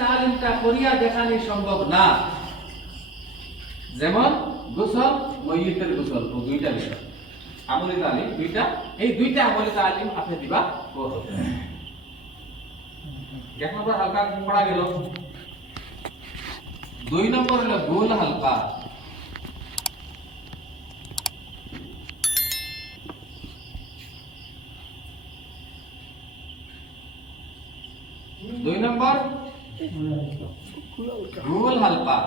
তালিমটা করিয়া দেখানি সম্ভব না, যেমন গোসল, মইয়িতের গোসল, ও দুইটা বিষয় আমলি তালিম দুইটা, এই দুইটা আমলি তালিম আপনি দিবা করো। এক নম্বর হালকা পড়া গেল, 2 নম্বর হলো গোল হালকা। দুই নম্বর গোল হালকা।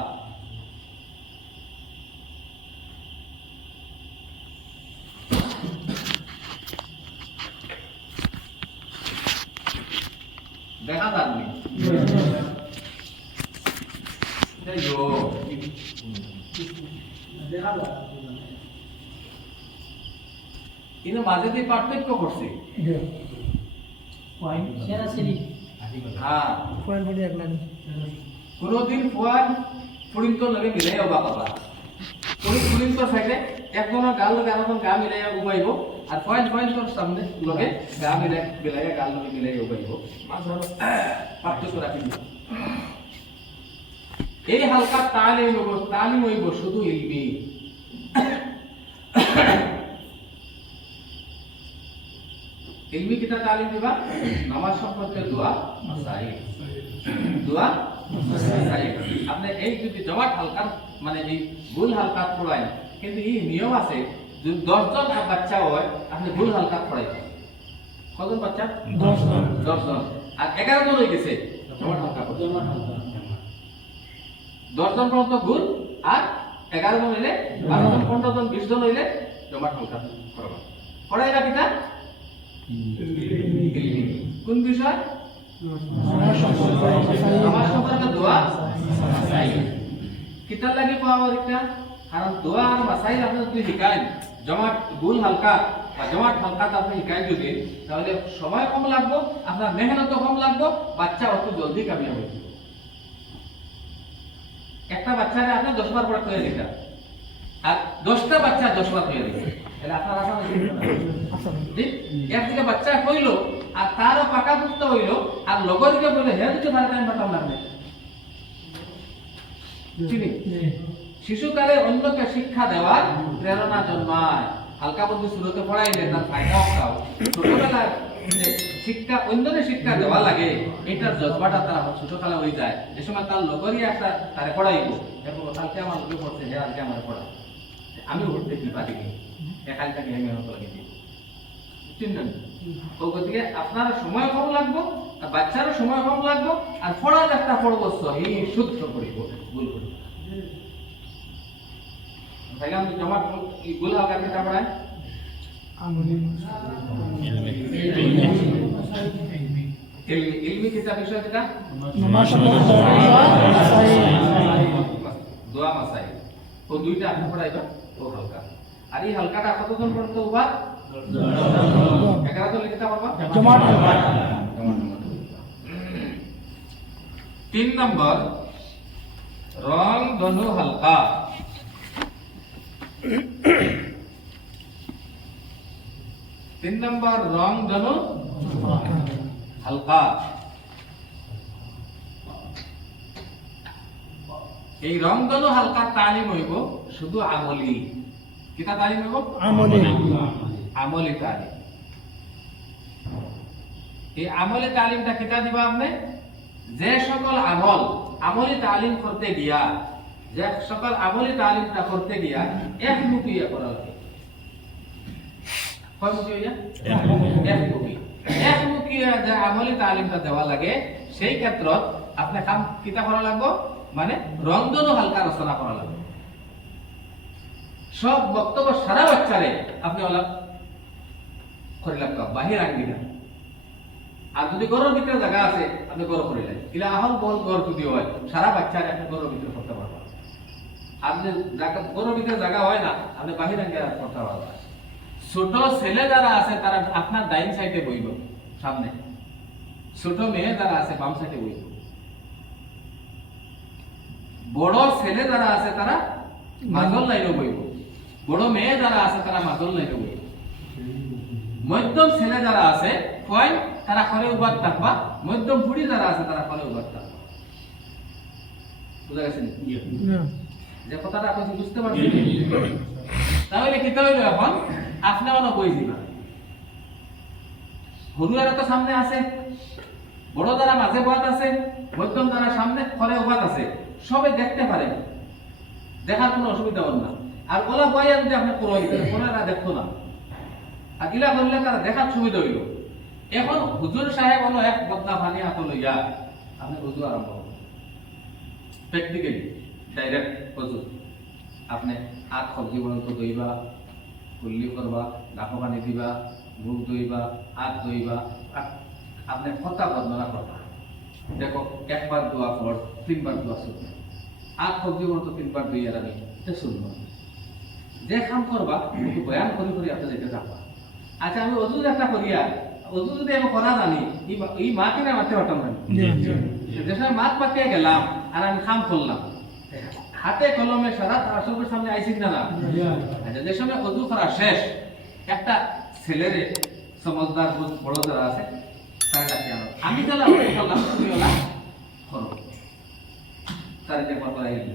দেখা যাননি কিন্তু মাঝে দিয়ে পার্থক্য করছে। কোনদিন ফুয়ান পুরিন্ত লগে মিলাইয়া বা কথা পুরিন্ত সাইডে একজনের গাল লগে আরেকজন গা মিলাইয়া উবাইব, আর পয়েন্ট সামনে লগে গা মিলাইয়া গাল লগে মিলাইয়া উবাইব, মাঝে পার্থক্য রাখি। এই হালকা তালিম হইব শুধু ইলমি। ইলমি কিতা তালিম দিবা? নামাজ সম্পর্কে দোয়া মাসাইল, দোয়া মাসাইল। আপনি এই যদি জমাট হালকা মানে এই ভুল হালকা পড়াই, কিন্তু এই নিয়ম আছে যদি 10 জন বাচ্চা হয় আপনি ভুল হালকা পড়াইবেন। কজন বাচ্চা? 10 জন। আর 11 জন হয়ে গেছে জমাট হালকা পড়া। 10 জন পর্যন্ত ভুল, আর 11 জন হইলে 12 জন 15 জন 20 জন হইলে জমাট হালকা পড়াবা। পড়াইবা কিতা? কোন বিষয়? নামাজ সম্পর্কে দোয়া মাসাইল। কিতাব লাগি পাওয়ার একটা, কারণ দোয়া আর মাসাইল আপনি যদি শিখাইন, জমাট ভুল হালকা বা জমাট হালকা আপনি শিখাই যদি, তাহলে সময় কম লাগবে, আপনার মেহনত কম লাগবে, বাচ্চা অত জলদি কামিয়াব হবে। একটা বাচ্চারে আপনি 10 বার পড়া তৈরি দিতে, আর 10টা বাচ্চা 10 বার তৈরি দিতে, তাহলে আপনার আশা একদিকে বাচ্চা কইলো আর তারও পাকা পুক্ত হইলো, আর লগরিকে বলে হে দিতে পারে টাইম পাতাম লাগবে। শিশুকালে অন্যকে শিক্ষা দেওয়ার প্রেরণা জন্মায়। হালকা বন্ধু শুরুতে পড়াইলে তার ফায়দাও, ছোটবেলায় শিক্ষা অন্যদের শিক্ষা দেওয়া লাগে, এটার জজবাটা তার ছোটকালে হয়ে যায়। যে সময় তার লগরি একটা তারে পড়াইব, দেখো কালকে আমার লোকে পড়ছে, হে আজকে আমার পড়া, আমি উঠতে কি পারি একালটাকে মেহনত লাগে দিব। চিন্তা ওদিকে আপনার সময় কম লাগবো, আর বাচ্চারও সময় কম লাগবো, আর পড়ার একটা পড়বো সহি শুদ্ধ করিব, ভুল করিব। তাইলে আমি জমা ভুল হালকা কিতা পড়ায় ইলমি কিতা বিষয় কিতা? দোয়া মাসাইল। ও দুইটা আপনি পড়াইবা, ও হালকা। আর এই হালকাটা কতজন পর্যন্ত উবার? 11 জন লিখতে পারবা জমাট হালকা। 3 নম্বর রং ধনু হালকা। 3 নম্বর রং ধনু হালকা। এই রং ধনু হালকা তালিম হইব শুধু আমলি। কিতা তালিম হইব? আমলি। আমলি তালিম। এই আমলি তালিমটা কিতা দিবা আপনি? যে সকল আমল আমলি তালিম করতে গিয়া, যে সকল আমলি তালিমটা করতে গিয়া একমুখী করা লাগে। কয়মুখী হইয়া? একমুখী। একমুখী যে আমলি তালিমটা দেওয়া লাগে, সেই ক্ষেত্ৰত আপনি কাম কিতা করা লাগবে? মানে রংধনু হালকা রচনা করা লাগবে। সব বক্তব্য সারা বাচ্চারে আপনি অলপ করে লাগবে, বাহির আনবি না। আর যদি ঘরের ভিতরে জায়গা আছে আপনি ঘর করিলেন, কিলা আহল বহল ঘর যদি হয় সারা বাচ্চারে আপনি ঘরের ভিতরে করতে পারবেন। আপনি ঘরের ভিতরে জায়গা হয় না, আপনি বাহির আনকে করতে পারবেন। ছোট ছেলে যারা আছে তারা আপনার ডাইন সাইডে বইব সামনে, ছোট মেয়ে যারা আছে বাম সাইডে বইব। বড় ছেলে যারা আছে তারা মাঝল লাইনে বইব, বড় মেয়ে যারা আছে তারা মাঝল লাইনে বইব। মধ্যম ছেলে যারা আছে তারা করে উবার থাকবা, মধ্যম বুড়ি যারা আছে তারা করে উবার থাকবা। বুঝা গেছে যে কথাটা আপনি বুঝতে পারছেন? তাহলে কি হইল এখন আপনি অনেক বই দিবা হরু আর তো সামনে আছে, বড় দ্বারা মাঝে বাদ আছে, মধ্যম দ্বারা সামনে পরে বাদ আছে, সবে দেখতে পারে, দেখার কোনো অসুবিধা হল না। আর ওলা বইয়া যদি আপনি পুরোই ওনারা দেখতো না, আর গিলা করলে তারা দেখার সুবিধা হইল। এখন হুজুর সাহেব হলো এক বদনা পানি হাত লইয়া আপনি উজু আরম্ভ করবেন, প্র্যাকটিক্যালি ডাইরেক্ট উজু। আপনি হাত সবজি বলতো দইবা, কুল্লি করবা, নাক পানি দিবা, মুখ ধুইবা, হাত ধুইবা, আপনি কথা বর্ণনা করবা। দেখো একবার দোয়া কর, 3 বার দোয়া শুনবে, হাত সবজি বলতো 3 বার দইয়া রাখি, এটা শুনবো। যে কাম করবা একটু বয়ান করি করি আপনি যেতে থাকবা। আচ্ছা আমি অজু একটা করিয়া, অজু যদি আমি করা জানি, এই মা কিনা মারতে পারতাম না। যে সময় মাত পাকিয়ে গেলাম আর আমি খাম করলাম, হাতে কলমে সারা তার সবের সামনে আইসি না না। আচ্ছা যে সময় অজু করা শেষ, একটা ছেলেরে সমজদার বড় যারা আছে তারা ডাকি আনো, আমি তাহলে করলাম, তুমি ওলা করো, তারা একবার করাই গেল।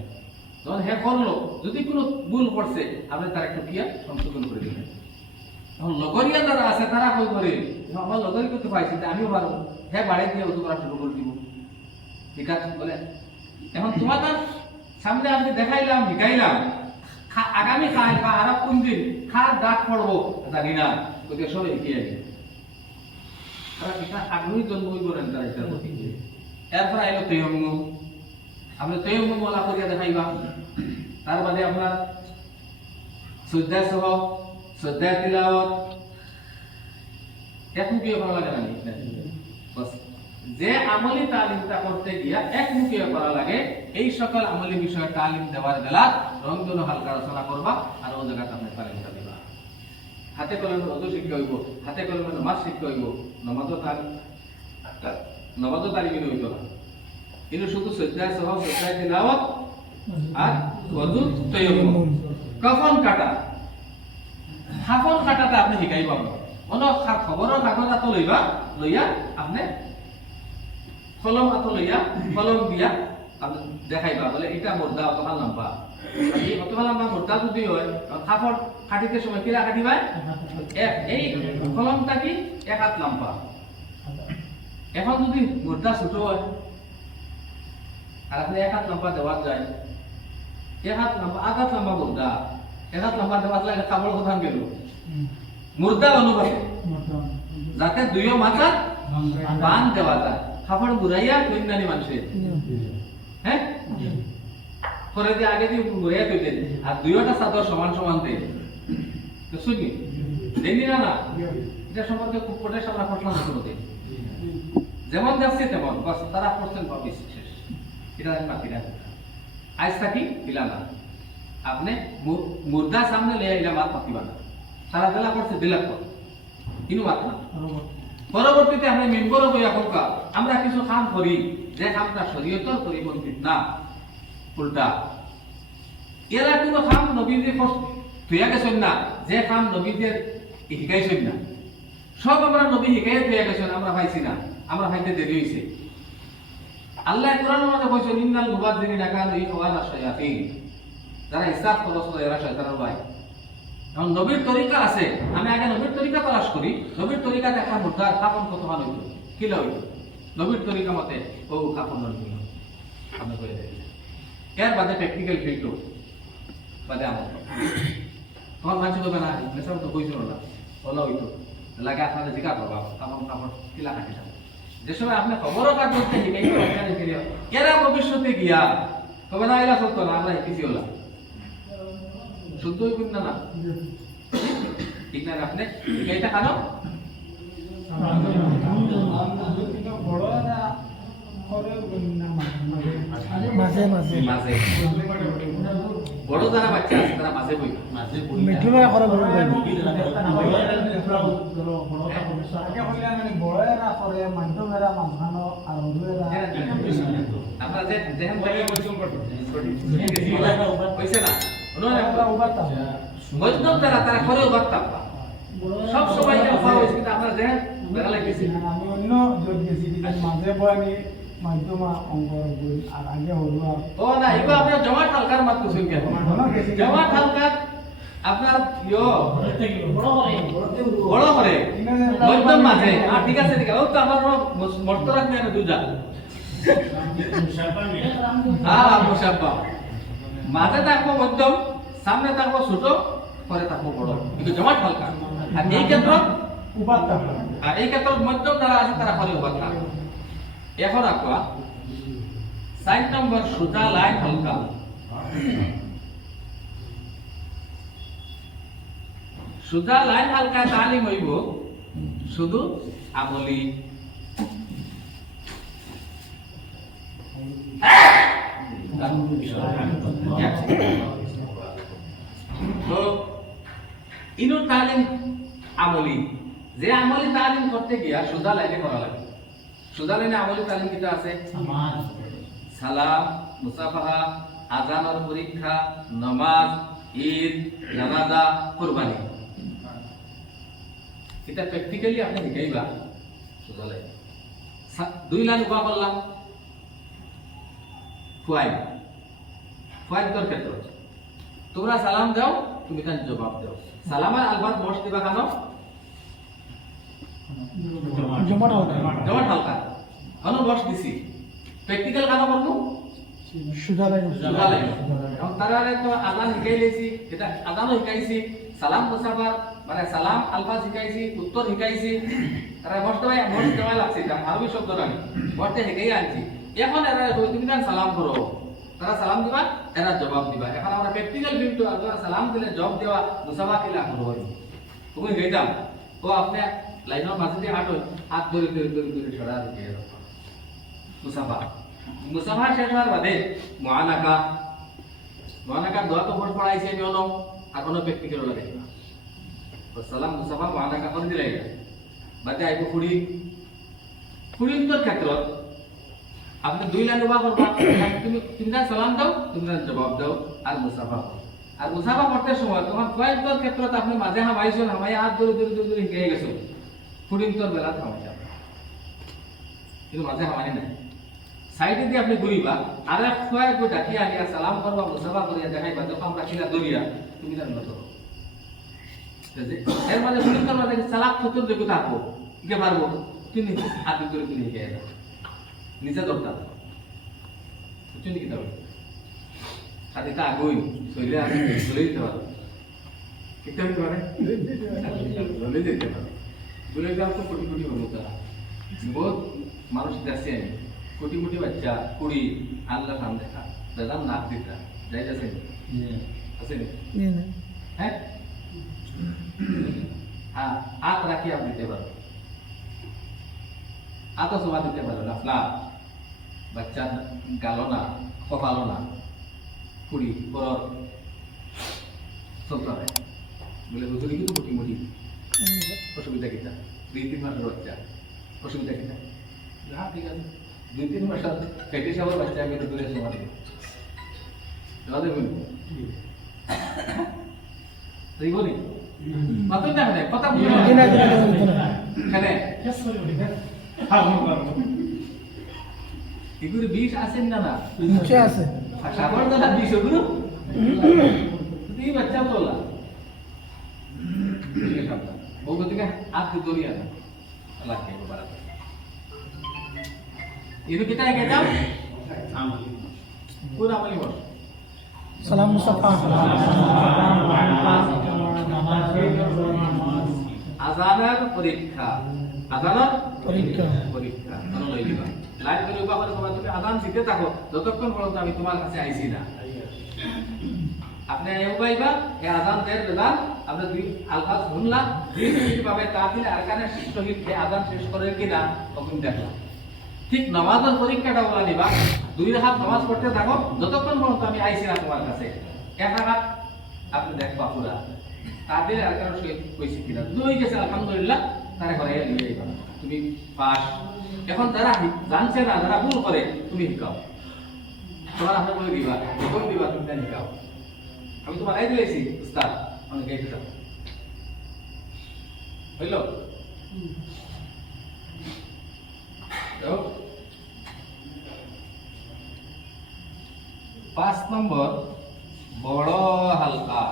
যখন হে করলো, যদি কোনো ভুল করছে আপনি তার একটু কিয়া সংশোধন করে দিবেন। এখন লগরিয়া যারা আছে তারা কই করে আমার লগরি করতে পাইছি, আমিও পারবো, হ্যাঁ বাড়ি দিয়ে অজু করা শুরু করে দিব। ঠিক আছে বলে এখন তোমার সামনে আমি দেখাইলাম, শিখাইলাম, আগামী কাল বা আর কোন দিন খার ডাক পড়বো জানি না, ওদের সবাই শিখিয়ে যাবে। তারা এটা আগ্রহী জন্মই করেন তারা এটার প্রতি। এরপর আইলো তৈয়ম্মুম, আপনি তৈয়ম্মুম ওলা করিয়া দেখাইবা। তার বাদে আপনার শ্রদ্ধা সহ শ্রদ্ধা তিলাওয়াত একমুখী করা লাগে না, যে আমলি তালিমটা করতে গিয়া একমুখী করা লাগে। এই সকল আমলি বিষয়ে তালিম দেওয়ার বেলা রংধনু হালকা রচনা করবা আর ও জায়গাটা আপনি তালিমটা দিবা। হাতে কলমে অজু শিক্ষা হইব, হাতে কলমে নামাজ শিক্ষা হইব, নামাজও তালিম হইত না, কিন্তু শুধু শ্রদ্ধা সহ শ্রদ্ধা তিলাওয়াত আর অজু তৈয়ম্মুম। কফন কাটা, খাফন কাটাটা আপনি শিখাইবা। অন্য খবরের কাগজ আত লইবা, লইয়া আপনি কলম আত লইয়া কলম দিয়া আপনি দেখাইবা, বলে এটা মুর্দা অতটা লম্বা, এই অতটা লম্বা মুর্দা যদি হয় খাফর কাটিতে সময় কিরা কাটিবা, এই কলমটা কি 1 হাত লম্বা। এখন যদি মুর্দা ছোট হয় আর আপনি 1 হাত লম্বা দেওয়া যায়, 1 হাত লম্বা, 1 হাত লম্বা মুর্দা, 1 হাত লম্বা দেওয়া লাগে কাপড় কোথাও গেল মুর্দা অনুপাতে, যাতে দুইও মাথা বান দেওয়া যায়, কাপড় ঘুরাইয়া কন্যানি মানুষের, হ্যাঁ করে দিয়ে আগে দিয়ে ঘুরাইয়া তুই দেন, আর দুইটা চাদর সমান সমান দেন, তো শুনি দেনি না না। এটা সম্পর্কে খুব কোটে সামনে প্রশ্ন করতে, যেমন যাচ্ছে তেমন বাস তারা করছেন ভাবি শেষ, এটা বাকি রাখবে। আজ থাকি দিলাম না, আপনি মুর্দা সামনে লিয়ে আইলা মাত পাতিবা না, সারা বেলা করছে দিলাম কিন্তু মাত না। পরবর্তীতে আপনি মেম্বর হইয়া হোকা আমরা কিছু কাম করি যে কামটা শরীয়তের পরিপন্থী না, উল্টা এরা কোনো কাম নবীদের থইয়া গেছেন না, যে কাম নবীদের শিখাইছেন না, সব আমরা নবী শিখাই থইয়া গেছেন, আমরা পাইছি না, আমরা পাইতে দেরি হইছে। আল্লাহ কোরআনের মধ্যে কইছেন ইন্নাল মুবাযযিরিনা কানু ইখওয়ানা শায়াতিন, যারা ইসরাফ করছে এরা শয়তানের ভাই। এখন নবীর তরিকা আছে, আমি আগে নবীর তরিকা তালাশ করি, নবীর তরিকা দেখা মুর্দার কাপন কতক্ষণ হইল কি হইল, নবীর তরিকা মতে ও কাপন হইল আপনি করে দেন। এর বাদে প্র্যাকটিক্যাল ফিল্ড বাদে আমার তোমার মানুষ করবে না, মেসার তো কইছিল না ওলা হইতো লাগে আপনাদের জিজ্ঞা করবা কাপন কাপড় কিলা কাটি যাবে। যে সময় আপনি খবরও কাজ করতে শিখাই এরা ভবিষ্যতে গিয়া তবে না এলা সত্য না, আমরা শিখেছি ওলা শুদ্ধ হইবেন না, ঠিক না? আপনি এইটা কেন মাঝে মাঝে মাঝে বড় যারা বাচ্চা আছে তারা মাঝে বই মাঝে বই মিঠু না করে বড় বই বড়রা করে মাধ্যমেরা মাঝখানো আর ওরা আপনারা যে দেখেন ভাই কইছে না ওরা আমরা উবাতা মজদুর যারা তারা করে উবাতা সব সময় যে খাওয়া হইছে, কিন্তু আপনারা দেখেন বেলা লাগছে। আমি অন্য যোগ দিয়েছি মাঝে বই আমি মাধ্যমা অঙ্গ বই আর আগে হলো ও না এগুলো আপনার জমাট হালকার মাত্র শুনকে জমাট হালকার আপনার বড় করে মধ্যম মাঝে ঠিক আছে ঠিক আছে ও তো আমার মস্ত রাখবে না দুজা মুসাফা মাঝে থাকবো মধ্যম সামনে থাকবো ছোট পরে থাকবো বড় কিন্তু জমাট হালকা আর এই ক্ষেত্র উপাত্তা আর এই ক্ষেত্র মধ্যম যারা আছে তারা পরে উপাত্তা এখন আপনার 4 নম্বর সোজা লাইন হালকা সোজা লাইন হালকা তালিম হইব শুধু আমলি তো ইনু তালিম আমলি যে আমলি তালিম করতে গিয়া সোজা লাইনে করা লাগে সোজা লাইনে আমলি তালিম কিটা আছে সালাম মুসাফাহা আযানের পরীক্ষা নামাজ ঈদ জানাজা কুরবানি এটা প্র্যাকটিক্যালি আপনি শিখাইবা সোজা লাইনে 2 লাইন উবা করলাম ফুয়াইদ তোর ক্ষেত্র তোমরা সালাম দাও তুমি তার জবাব দাও সালামের আলবাত বস দিবা কেন জমাট জমাট হালকা কেন বস দিছি প্র্যাকটিক্যাল কেন করবো সুজা লাইন এবং তারা তো আজান শিখাই লেছি এটা আজানও শিখাইছি সালাম মুসাফার মানে সালাম আলফাজ শিখাইছি উত্তর শিখাইছি তারা বসতে ভাই বস দেওয়া লাগছে এটা আরবি শব্দ আমি বসতে শিখাই আনছি এখন এরা তুমি তার সালাম করো তারা সালাম দিবা এরা জবাব দিবা এখন আমরা প্র্যাকটিক্যাল কিন্তু আপনারা সালাম দিলে জবাব দেওয়া মুসাফা কিলা করো তুমি গেইতাম তো আপনি লাইনের মাঝে দিয়ে হাত ধরে ধরে ধরে ধরে ছড়া দিয়ে মুসাফা মুসাফা শেষ হওয়ার বাদে মুআনাকা দোয়া তো ভোট পড়াইছে আমি অন আর কোনো প্র্যাকটিক্যাল লাগে তো সালাম মুসাফা মুআনাকা করে দিলাই বাদে আইবো ফুড়ির ক্ষেত্র আপনি 2 লাইন উবা করবা তুমি না সালাম দাও তুমি না জবাব দাও আর মুসাফা করতে সময় তখন কয়েকটার ক্ষেত্রে আপনি মাঝে হামাইছেন হামাই হাত ধরে ধরে ধরে ধরে শিখে গেছো ফুড়ির বেলা থামাই যাবে কিন্তু মাঝে হামাই নাই সাইডে দিয়ে আপনি ঘুরিবা আর এক ছয় গো ডাকিয়া আনিয়া সালাম করবা মুসাফা করিয়া দেখাইবা যখন আমরা খিলা দরিয়া তুমি জানো তো এর মানে ফুড়ির মাঝে সালাক চতুর দেখো থাকবো কি পারবো তুমি হাত ধরে তুমি শিখে যাবে নিজে দরকার বুঝছেন কি তবে সাথে তা আগুই শরীরে আগুই চলে দিতে পারে ঠিক আছে পারে চলে যেতে পারে বলে যাও তো কোটি কোটি মানুষ তারা বহুত মানুষ দেখছে আমি কোটি কোটি বাচ্চা কুড়ি আল্লাহ নাম দেখা দাদার নাক দিতা যাই যাচ্ছে আছে হ্যাঁ হ্যাঁ হাত রাখি আপনি দিতে পারো আতো সভা দিতে পারো না ফ্লা বাচ্চা গালো না কপালো না কুড়ি পর চলতে হয় বলে হুজুরি কিন্তু মোটি মোটি অসুবিধা কিনা 2-3 মাসের বাচ্চা অসুবিধা কিনা হ্যাঁ ঠিক আছে 2-3 মাস পেটে সবার বাচ্চা আগে তো দূরে সময় দেবে দাদা বলবো তাই বলি মাত্র দেখা যায় কথা বুঝে এখানে এগুলো বিষ আছেন না না আছে সাগর দাদা বিষ ওগুলো এই বাচ্চা তোলা বউ থেকে হাত দরিয়া না লাগে বাড়া ಇದು kita yang kata pun amali bos সালাম মুসাফা আযানের পরীক্ষা আযানের পরীক্ষা পরীক্ষা মনে লইবা লাইন করে উবা করে তোমরা তুমি আযান শিখতে থাকো যতক্ষণ পর্যন্ত আমি তোমার কাছে আইছি না আপনি উবাইবা এই আযান দের বেলা আপনি দুই আলফাজ শুনলা ভাবে তাহলে আরকানের শহীদ এই আযান শেষ করে কিনা তখন দেখলাম ঠিক নামাজের পরীক্ষাটা বলা নিবা 2 রাকাত নামাজ পড়তে থাকো যতক্ষণ পর্যন্ত আমি আইছি না তোমার কাছে 1 রাকাত আপনি দেখবা পুরা তাদের আর কারো সহিত কইছি কিনা দুই গেছে আলহামদুলিল্লাহ তারে ঘরে নিয়ে যাইবা তুমি পাস এখন যারা জানছে না যারা ভুল করে তুমি শিখাও তোমার আপনি বলে দিবা যখন দিবা তুমি তাই শিখাও আমি তোমার আই দিয়েছি উস্তাদ আমি গাইতে থাকো হইল 5 নম্বর বড় হালকা।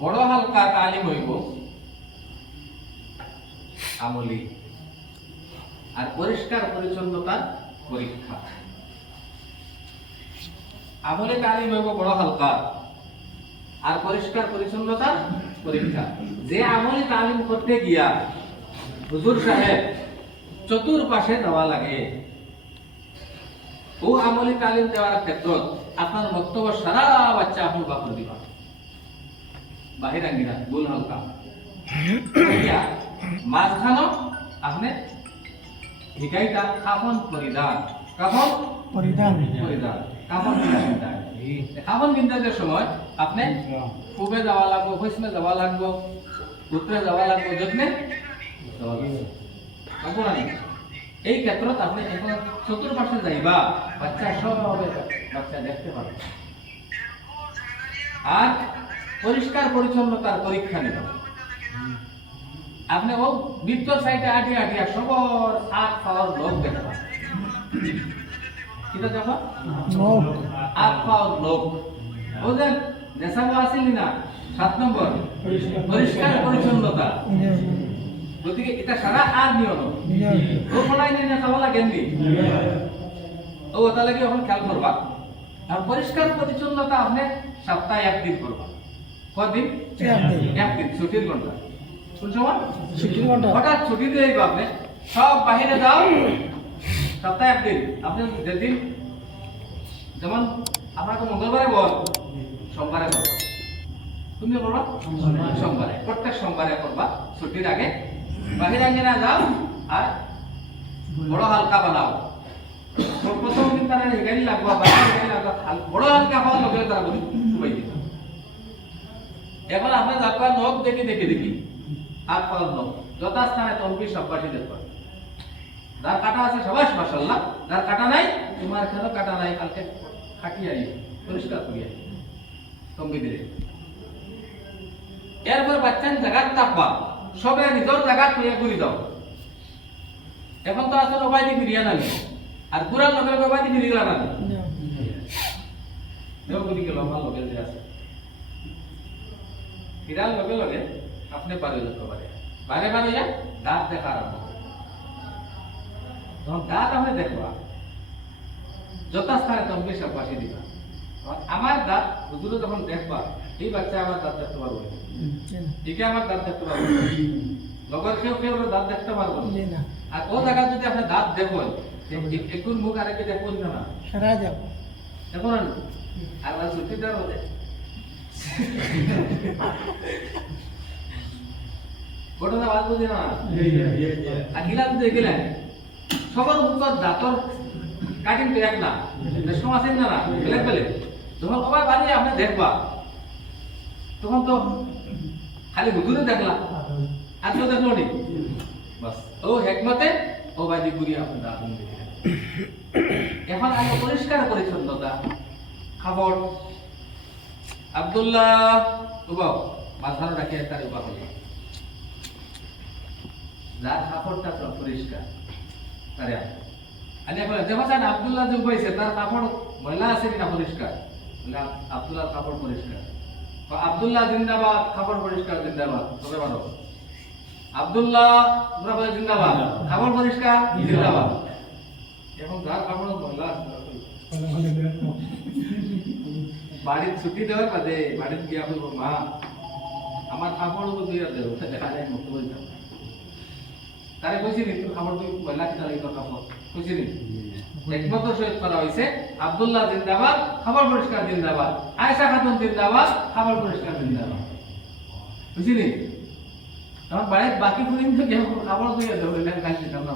বড় হালকা তালিম হইব আমলি আর পরিষ্কার পরিচ্ছন্নতার পরীক্ষা। আমলে তালিম হইব বড় হালকা আর পরিষ্কার পরিচ্ছন্নতার পরীক্ষা। যে আমলি তালিম করতে গিয়া হুজুর সাহেব চতুর্পাশে দেওয়া লাগে, ও আমলি তালিম দেওয়ার ক্ষেত্ৰত আপনার বক্তব্য সারা বাচ্চা আপনি বাপর দিবা বাহির আঙ্গিনা গোল হালকা মাঝখানো আপনি হিকাইতা কাফন পরিধান, কাফন পরিধান পরিধান, কাফন কিনতে কাফন কিনতে সময় আপনি পূবে যাওয়া লাগবো, পশ্চিমে যাওয়া লাগবো, উত্তরে যাওয়া লাগবো, দক্ষিণে যাওয়া লাগবো। এই ক্ষেত্ৰত আপনি এখন চতুর্পাশে যাইবা বাচ্চা সব বাচ্চা দেখতে পাবে আর পরিষ্কার পরিচ্ছন্নতার পরীক্ষা নেব। আপনি ও বৃত্ত সাইডে আটিয়া সবর হাত পাওয়ার লোক দেখবা, কিটা দেখবা নখ হাত পাওয়ার লোক বুঝলেন। নেশাবো আসেনি না 7 নম্বর পরিষ্কার পরিচ্ছন্নতা। গতিকে এটা সারা আর নিয়ম ও ফলাই নিয়ে নেশাবো লাগেননি ও তাহলে কি এখন খেয়াল করবা। আর পরিষ্কার পরিচ্ছন্নতা আপনি সপ্তাহে 1 দিন করবা। কদিন? 1 দিন ছুটির ঘন্টা। কোন সময়? ছুটির ঘন্টা। হঠাৎ ছুটি দিয়ে আপনি সব বাহিরে যাও সপ্তাহে 1 দিন। আপনি যেদিন যেমন আপনাকে মঙ্গলবারে বল, সোমবারে করবা। তুমি বলবা সোমবারে, প্রত্যেক সোমবারে করবা ছুটির আগে। বাহিরে আঙ্গিনা যাও আর বড় হালকা বানাও। প্রথম দিন তারা হিগাই লাগবা, বড় হালকা হওয়ার লগে তারা বলি খুবই দিন। এখন আপনি যাত্রা নখ দেখি হাত পাওয়ার নখ যথাস্থানে তলবি সব্বাসী দেখবা। যার কাটা আছে সবাস মাশাআল্লাহ, যার কাটা নাই তোমার কেন কাটা নাই, কালকে কাটিয়ে আই পরিষ্কার করিয়া তম্বি দিলে। এরপর বাচ্চার জায়গা থাকবা সবে নিজের জায়গা তৈরি করে দাও। এখন তো আসলে উপায় দিয়ে ফিরিয়া নামি আর পুরান লোকের উপায় দিয়ে ফিরিয়ে নামি বুঝি গেল আমার লোকের যে আছে ফিরার লগে লগে আপনি পারে যেতে পারে বারে বারে যা দাঁত দেখা আরম্ভ। তখন দাঁত আপনি দেখবা যথাস্থানে তম্বি সব পাশে দিবা। আমার দাঁত হুজুরে যখন দেখবা এই বাচ্চা আমার দাঁত দেখতে পারবো, একে আমার দাঁত দেখতে পারবো, লগর কেউ দাঁত দেখতে পারবো না। আর ও জায়গা যদি আপনি দাঁত দেখবেন একটু মুখ আরেকে দেখবেন না সারা যাব দেখুন আর ছুটি দেওয়ার মধ্যে ঘটনা বাদ বুঝি না আর গিলাম দেখলেন সবার মুখর দাঁতর কাটিং তো এক না, রেশম আছেন না বেলেগ বেলেগ। যখন সবাই বানিয়ে আপনি দেখবা তখন তো খালি হুজুরে দেখলা আর কেউ দেখলো নি বাস ও হেকমতে ও বাদি ঘুরি আপনি দাঁত দেখলেন। এখন আগে পরিষ্কার পরিচ্ছন্নতা খাবার আব্দুল্লাহ উবাও মাঝখানে রাখি তার উবা হল যার কাপড়টা পরিষ্কার তারে আনি বলে দেখেন আব্দুল্লাহ যে উবাইছে তার কাপড় ময়লা আছে কিনা পরিষ্কার, বলে আব্দুল্লাহর কাপড় পরিষ্কার। আব্দুল্লাহ জিন্দাবাদ, কাপড় পরিষ্কার জিন্দাবাদ। তবে বলো আব্দুল্লাহ তোমরা বলে জিন্দাবাদ, কাপড় পরিষ্কার জিন্দাবাদ। এখন যার কাপড় ময়লা আছে বাড়ির ছুটি দেওয়ার বাদে বাড়ির গিয়া বলবো মা আমার কাপড় দিয়ে দেবো দেখা যায় মুক্ত বলতাম তারে কইছি নি তোর কাপড় তুই ময়লা কিনা লাগি তোর কাপড় কইছি নি একমত সহিত করা হয়েছে আব্দুল্লাহ জিন্দাবাদ, কাপড় পরিষ্কার জিন্দাবাদ। আয়েশা খাতুন জিন্দাবাদ, কাপড় পরিষ্কার জিন্দাবাদ। বুঝছি নি আমার বাড়ির বাকি ফুলিন তো গিয়ে কাপড় দিয়ে দেবো কাজ দিতাম না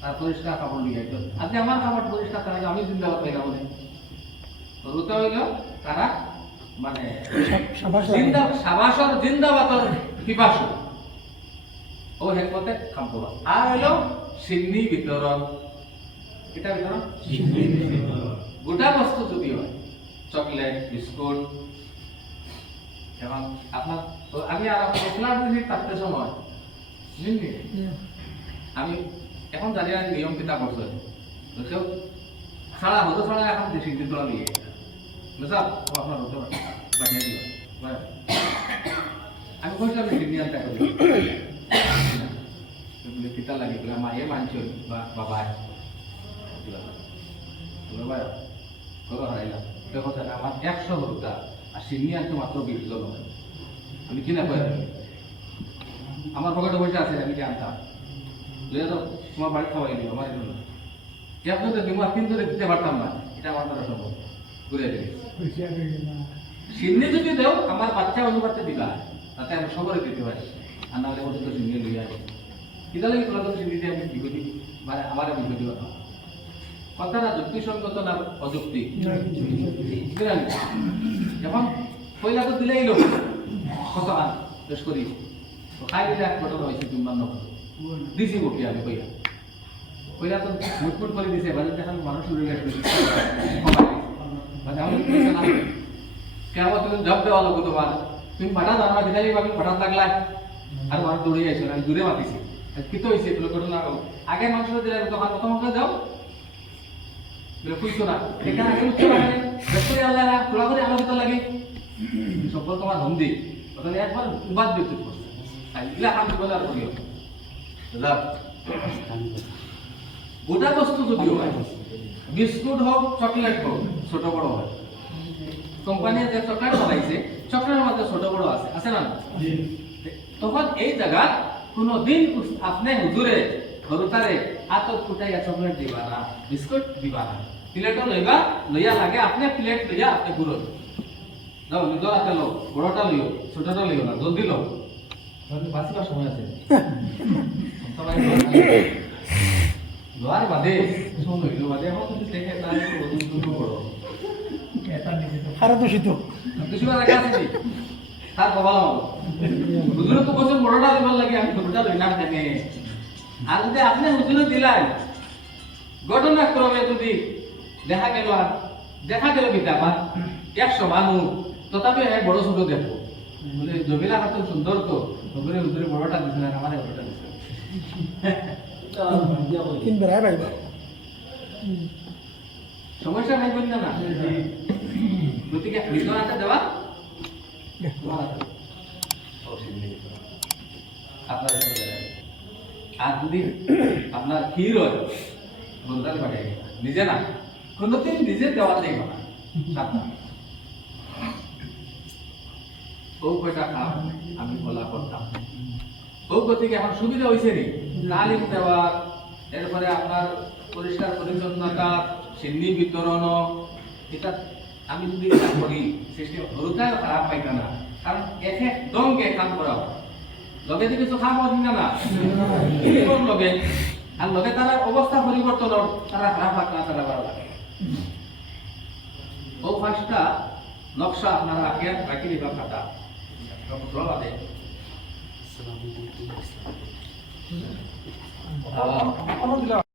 তার পরিষ্কার কাপড় দিয়ে আজকে আমার কাপড় পরিষ্কার তার আমি জিন্দাবাদ পাই না বলে রুতা হইল তারা মানে সাবাসর জিন্দাবাদর পিপাসু ও হেকমতে খাবো। আর হইল সিন্নি বিতরণ, এটা বিতরণ গোটা বস্তু যদি হয় চকলেট বিস্কুট এখন আপনার আমি আর আপনার যদি থাকতে সময় বুঝলি আমি এখন জানি না নিয়ম কিতা করছে বুঝছো ছাড়া হতো ছাড়া এখন দেশি দিন তোলা নিয়ে বুঝা আপনার হতো বানিয়ে দিল আমি কইছিলাম সিগনি আনতে করি বলে কিতা লাগে বলে মায়ে মানছো বা বাবা বলে করো হারাইলাম দেখো আমার 100 হরুতা আর সিগনি আনতে মাত্র 20 জন আমি কিনা কই আমার পকেটে পয়সা আছে আমি কি আনতাম লয়ে তো তোমার বাড়ি খাওয়াই দিও আমার জন্য কি আপনি তো বিমার 3 ধরে দিতে পারতাম না এটা আমার দ্বারা সম্ভব ঘুরে দিলে সিন্নি যদি দেও আমার বাচ্চা অনুপাতে দিবা তাতে আমি সবরে দিতে পারি আর নাহলে ওদের তো সিন্নি লইয়া আসে কিতা লাগে তোরা তো সিন্নি দিয়ে আমি কি করি মানে আমার বিপদ দিবা কথাটা যুক্তিসঙ্গত না অযৌক্তিক বুঝলেন এখন পয়লা তো দিলেই লোক কত আন বেশ করি তো খাই দিলে এক ঘটনা হয়েছে 53 দিছি বকি আমি কইয়া কইলা তো মুটমুট করে দিছে বাজার দেখান মানুষ উড়ে গেছে মানে আমি না কেন তুমি জব দেওয়া লোক তোমার তুমি পাঠা জানা দিদালি বাকি হঠাৎ লাগলা আর মানুষ দৌড়ে আইছো আমি দূরে মাতিছি কি তো হইছে এগুলো ঘটনা আগে মানুষ দিলে তখন প্রথম যাও কইছো না এখানে আগে উচ্চ লাগে বেশি আল্লাহ না তোরা করে আলোকিত লাগে সকল তোমার ধন্দি তখন একবার বাদ দিতে করছে ইলা কাম বলে আর করিও লাভ গোটা বস্তু যদিও হয় বিস্কুট হোক চকলেট হোক ছোট বড় হয় কোম্পানি যে চকলেট বানাইছে চকলেটের মধ্যে ছোট বড় আছে আছে না তখন এই জায়গা কোনদিন আপনি হুজুরে হরুতারে আতত ফুটাইয়া চকলেট দিবা না বিস্কুট দিবা না প্লেটও লইবা লইয়া লাগে আপনি প্লেট লইয়া আপনি ঘুরো যাও নিজর হাতে লো বড়টা লিও ছোটটা লিও না জলদি লো বাঁচিবার সময় আছে লোয়ার বাদে সময় হইল বাদে এখন যদি দেখে তাহলে ওজন বড় আরো দূষিত কিছু রাখা আছে তার কপাল হুজুরে তো বলছেন বড়টা দিবার লাগে আমি ছোটটা লই না দেখে আর যদি আপনি হুজুরে দিলেন ঘটনাক্রমে যদি দেখা গেল কিতা আমার 100 মানুষ তথাপি বড় ছোট দেখো বলে জমিলা খাতুন সুন্দর তো হুজুরে হুজুরে বড়টা দিছে না আমার বড়টা দিছে তিন বেড়ায় পাইবা সমস্যা নাই বলি না গতিকে নিজের হাতে দেওয়া আপনার আর যদি আপনার ক্ষীর হয় বলতে পারে নিজে না কোনদিন নিজে দেওয়া দেয় না সাবধান ও কয়টা খাও আমি বলা করতাম ও গতিকে এখন সুবিধা হয়েছে নি তালিম দেওয়া এরপরে আপনার পরিষ্কার পরিচ্ছন্নতা সিন্নি বিতরণ এটা আমি যদি এটা করি সিস্টেম হরুতায় খারাপ পাইতা না কারণ একে দমকে কাম করা লগে দিকে তো খাম হই না লগে আর লগে তার অবস্থা পরিবর্তন তারা খারাপ লাগে না তারা ভালো লাগে ও ফার্স্টটা নকশা আপনারা রাখি দিবা খাতা বাদে দিলা